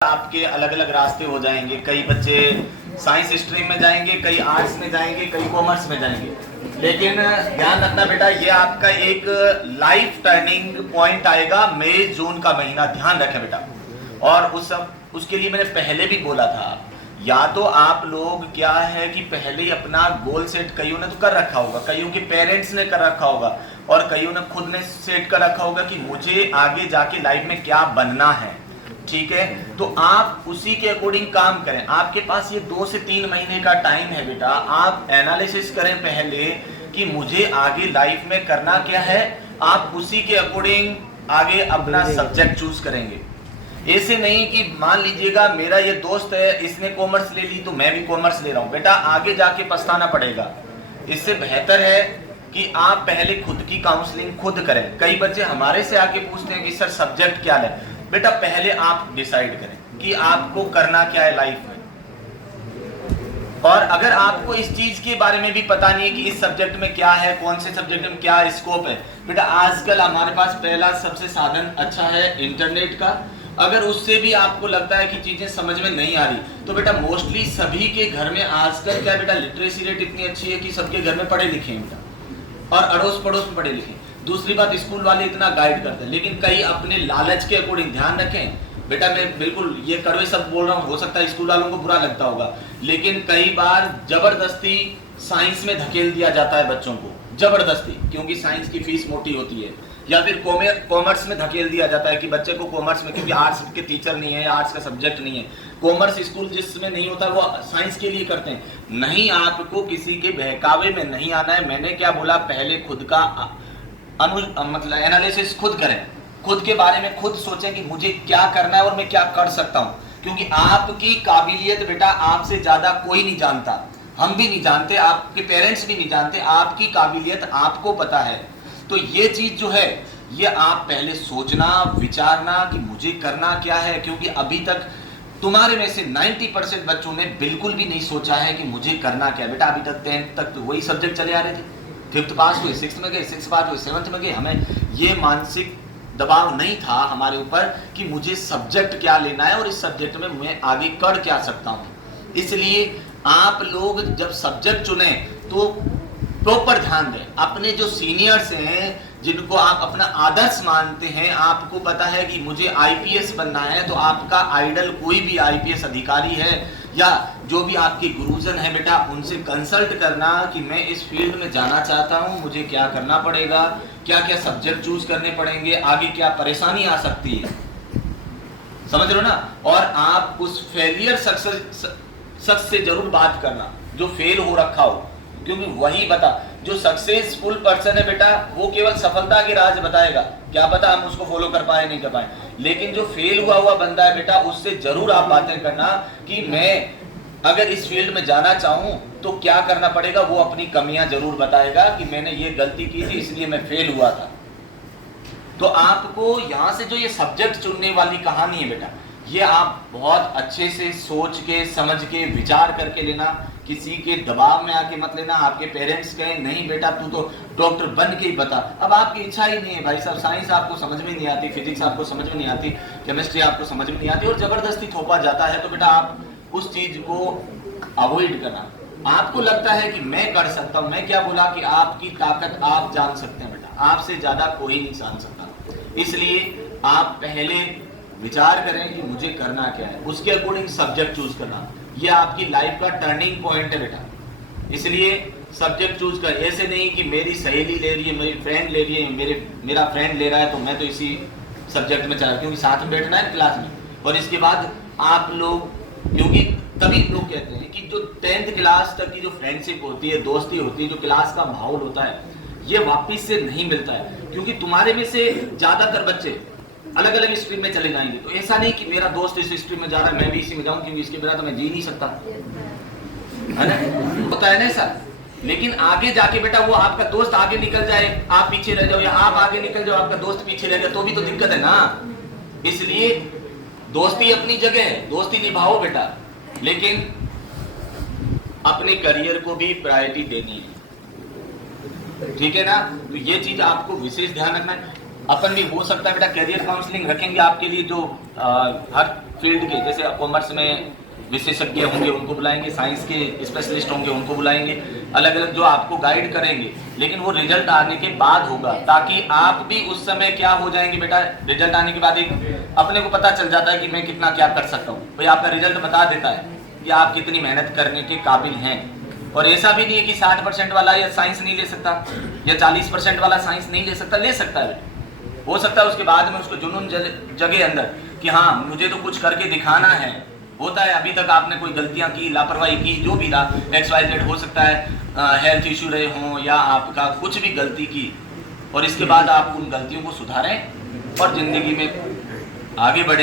आपके अलग अलग रास्ते हो जाएंगे। कई बच्चे साइंस स्ट्रीम में जाएंगे, कई आर्ट्स में जाएंगे, कई कॉमर्स में जाएंगे। लेकिन ध्यान रखना बेटा, ये आपका एक लाइफ टर्निंग पॉइंट आएगा मई जून का महीना, ध्यान रखें बेटा। और उसके लिए मैंने पहले भी बोला था, या तो आप लोग क्या है कि पहले ही अपना गोल सेट कईयों ने तो कर रखा होगा, कईयों के पेरेंट्स ने कर रखा होगा और कईयों ने खुद ने सेट कर रखा होगा कि मुझे आगे जाके लाइफ में क्या बनना है। ठीक है, तो आप उसी के अकॉर्डिंग काम करें। आपके पास ये 2 से 3 महीने का टाइम है बेटा, आप एनालिसिस करें पहले कि मुझे आगे लाइफ में करना क्या है। आप उसी के अकॉर्डिंग आगे अपना सब्जेक्ट चूज करेंगे। ऐसे नहीं कि मान लीजिएगा मेरा ये दोस्त है, इसने कॉमर्स ले ली तो मैं भी कॉमर्स ले रहा हूं। बेटा आगे जाके पछताना पड़ेगा। इससे बेहतर है कि आप पहले खुद की काउंसलिंग खुद करें। कई बच्चे हमारे से आके पूछते हैं कि सर सब्जेक्ट क्या लें। बेटा पहले आप डिसाइड करें कि आपको करना क्या है लाइफ में। और अगर आपको इस चीज के बारे में भी पता नहीं है कि इस सब्जेक्ट में क्या है, कौन से सब्जेक्ट में क्या स्कोप है, बेटा आजकल हमारे पास पहला सबसे साधन अच्छा है इंटरनेट का। अगर उससे भी आपको लगता है कि चीजें समझ में नहीं आ रही तो बेटा मोस्टली सभी के घर में आजकल क्या बेटा लिटरेसी रेट इतनी अच्छी है कि सबके घर में पढ़े लिखे हैं बेटा, और अड़ोस पड़ोस में पढ़े लिखे। दूसरी बात, स्कूल वाले इतना गाइड करते हैं, लेकिन कई अपने लालच के अकॉर्डिंग, ध्यान रखें बेटा मैं बिल्कुल ये कड़वे शब्द बोल रहा हूँ, हो सकता है स्कूल वालों को बुरा लगता होगा, लेकिन कई बार जबरदस्ती साइंस में धकेल दिया जाता है बच्चों को, जबरदस्ती, क्योंकि साइंस की फीस मोटी होती है। या फिर कॉमर्स में धकेल दिया जाता है कि बच्चे को कॉमर्स में, क्योंकि आर्ट्स के टीचर नहीं है, आर्ट्स का सब्जेक्ट नहीं है, कॉमर्स स्कूल जिसमें नहीं होता वो साइंस के लिए करते हैं। नहीं, आपको किसी के बहकावे में नहीं आना है। मैंने क्या बोला, पहले खुद का मतलब एनालिसिस खुद करें, खुद के बारे में खुद सोचें कि मुझे क्या करना है और मैं क्या कर सकता हूं। क्योंकि आपकी काबिलियत बेटा आपसे ज्यादा कोई नहीं जानता, हम भी नहीं जानते, आपके पेरेंट्स भी नहीं जानते, आपकी काबिलियत आपको पता है। तो ये चीज जो है ये आप पहले सोचना, विचारना कि मुझे करना क्या है। क्योंकि अभी तक तुम्हारे में से 90% बच्चों ने बिल्कुल भी नहीं सोचा है कि मुझे करना क्या है। बेटा अभी तक 10th तक तो वही सब्जेक्ट चले आ रहे थे, 5th पास हुए, 6th में गए, 6th पास हुए, 7th में गए। हमें ये मानसिक दबाव नहीं था हमारे ऊपर कि मुझे सब्जेक्ट क्या लेना है और इस सब्जेक्ट में मैं आगे कर क्या सकता हूं। इसलिए आप लोग जब सब्जेक्ट चुने तो प्रॉपर ध्यान दें। अपने जो सीनियर्स हैं, जिनको आप अपना आदर्श मानते हैं, आपको पता है कि मुझे आईपीएस बनना है, तो आपका आइडल कोई भी आईपीएस अधिकारी है या जो भी आपके गुरुजन है, बेटा उनसे कंसल्ट करना कि मैं इस फील्ड में जाना चाहता हूं, मुझे क्या करना पड़ेगा, क्या क्या सब्जेक्ट चूज करने पड़ेंगे, आगे क्या परेशानी आ सकती है, समझ रहे हो ना। और आप उस फेलियर शख्स से जरूर बात करना जो फेल हो रखा हो, क्योंकि वही बता, जो सक्सेसफुल पर्सन है बेटा वो केवल सफलता के राज बताएगा। क्या पता हम उसको फॉलो कर पाए नहीं कर पाए, लेकिन जो फेल हुआ बंदा है बेटा उससे जरूर आप बातें करना कि मैं अगर इस फील्ड में जाना चाहूं तो क्या करना पड़ेगा। वो अपनी कमियां जरूर बताएगा कि मैंने ये गलती की थी इसलिए मैं फेल हुआ था। तो आपको यहां से जो ये सब्जेक्ट चुनने वाली कहानी है बेटा, ये आप बहुत अच्छे से सोच के समझ के विचार करके लेना, किसी के दबाव में आके मत लेना। आपके पेरेंट्स कहें नहीं बेटा तू तो डॉक्टर बन के ही बता, अब आपकी इच्छा ही नहीं है भाई साहब, साइंस आपको समझ में नहीं आती, फिजिक्स आपको समझ में नहीं आती, केमिस्ट्री आपको समझ में नहीं आती और जबरदस्ती थोपा जाता है, तो बेटा आप उस चीज को अवॉइड करना। आपको लगता है कि मैं कर सकता हूं, मैं क्या बोला कि आपकी ताकत आप जान सकते हैं बेटा, आपसे ज्यादा कोई नहीं जान सकता। इसलिए आप पहले विचार करें कि मुझे करना क्या है, उसके अकॉर्डिंग सब्जेक्ट चूज करना। ये आपकी लाइफ का टर्निंग पॉइंट है बेटा, इसलिए सब्जेक्ट चूज कर। ऐसे नहीं कि मेरी सहेली ले रही है, मेरी फ्रेंड ले रही है, मेरा फ्रेंड ले रहा है तो मैं तो इसी सब्जेक्ट में चला, क्योंकि साथ में बैठना है क्लास में। और इसके बाद आप लोग, क्योंकि तभी लोग कहते हैं कि जो 10th क्लास तक की जो फ्रेंडशिप होती है, दोस्ती होती है, जो क्लास का माहौल होता है, ये वापिस से नहीं मिलता है। क्योंकि तुम्हारे में से ज्यादातर बच्चे अलग अलग स्ट्रीम में चले जाएंगे, तो ऐसा नहीं कि मेरा दोस्त इस स्ट्रीम में जा रहा है मैं भी इसी में जाऊं, क्योंकि इसके बिना तो मैं जी नहीं सकता, है ना, होता है ना ऐसा। लेकिन आगे जाके बेटा वो आपका दोस्त आगे निकल जाए, आप पीछे रह जाओ, या आप आगे निकल जाओ आपका दोस्त पीछे रह जाए, तो भी तो दिक्कत है ना। इसलिए दोस्ती अपनी जगह है, दोस्ती निभाओ बेटा, लेकिन अपने करियर को भी प्रायोरिटी देनी है, ठीक है ना। तो ये चीज आपको विशेष ध्यान रखना है। अपन भी हो सकता है बेटा कैरियर काउंसलिंग रखेंगे आपके लिए, जो हर फील्ड के, जैसे कॉमर्स में विशेषज्ञ होंगे उनको बुलाएंगे, साइंस के स्पेशलिस्ट होंगे उनको बुलाएंगे, अलग अलग जो आपको गाइड करेंगे, लेकिन वो रिजल्ट आने के बाद होगा, ताकि आप भी उस समय क्या हो जाएंगे बेटा, रिजल्ट आने के बाद एक अपने को पता चल जाता है कि मैं कितना क्या कर सकता हूँ। भाई आपका रिजल्ट बता देता है कि आप कितनी मेहनत करने के काबिल हैं। और ऐसा भी नहीं है कि 60% वाला या साइंस नहीं ले सकता या 40% वाला साइंस नहीं ले सकता, ले सकता है। हो सकता है उसके बाद में उसको जुनून जगह अंदर कि हाँ मुझे तो कुछ करके दिखाना है। होता है अभी तक आपने कोई गलतियां की, लापरवाही की, जो भी रहा, XYZ हो सकता है, हेल्थ इश्यू रहे हों या आपका कुछ भी गलती की, और इसके बाद आप उन गलतियों को सुधारें और जिंदगी में आगे बढ़ें।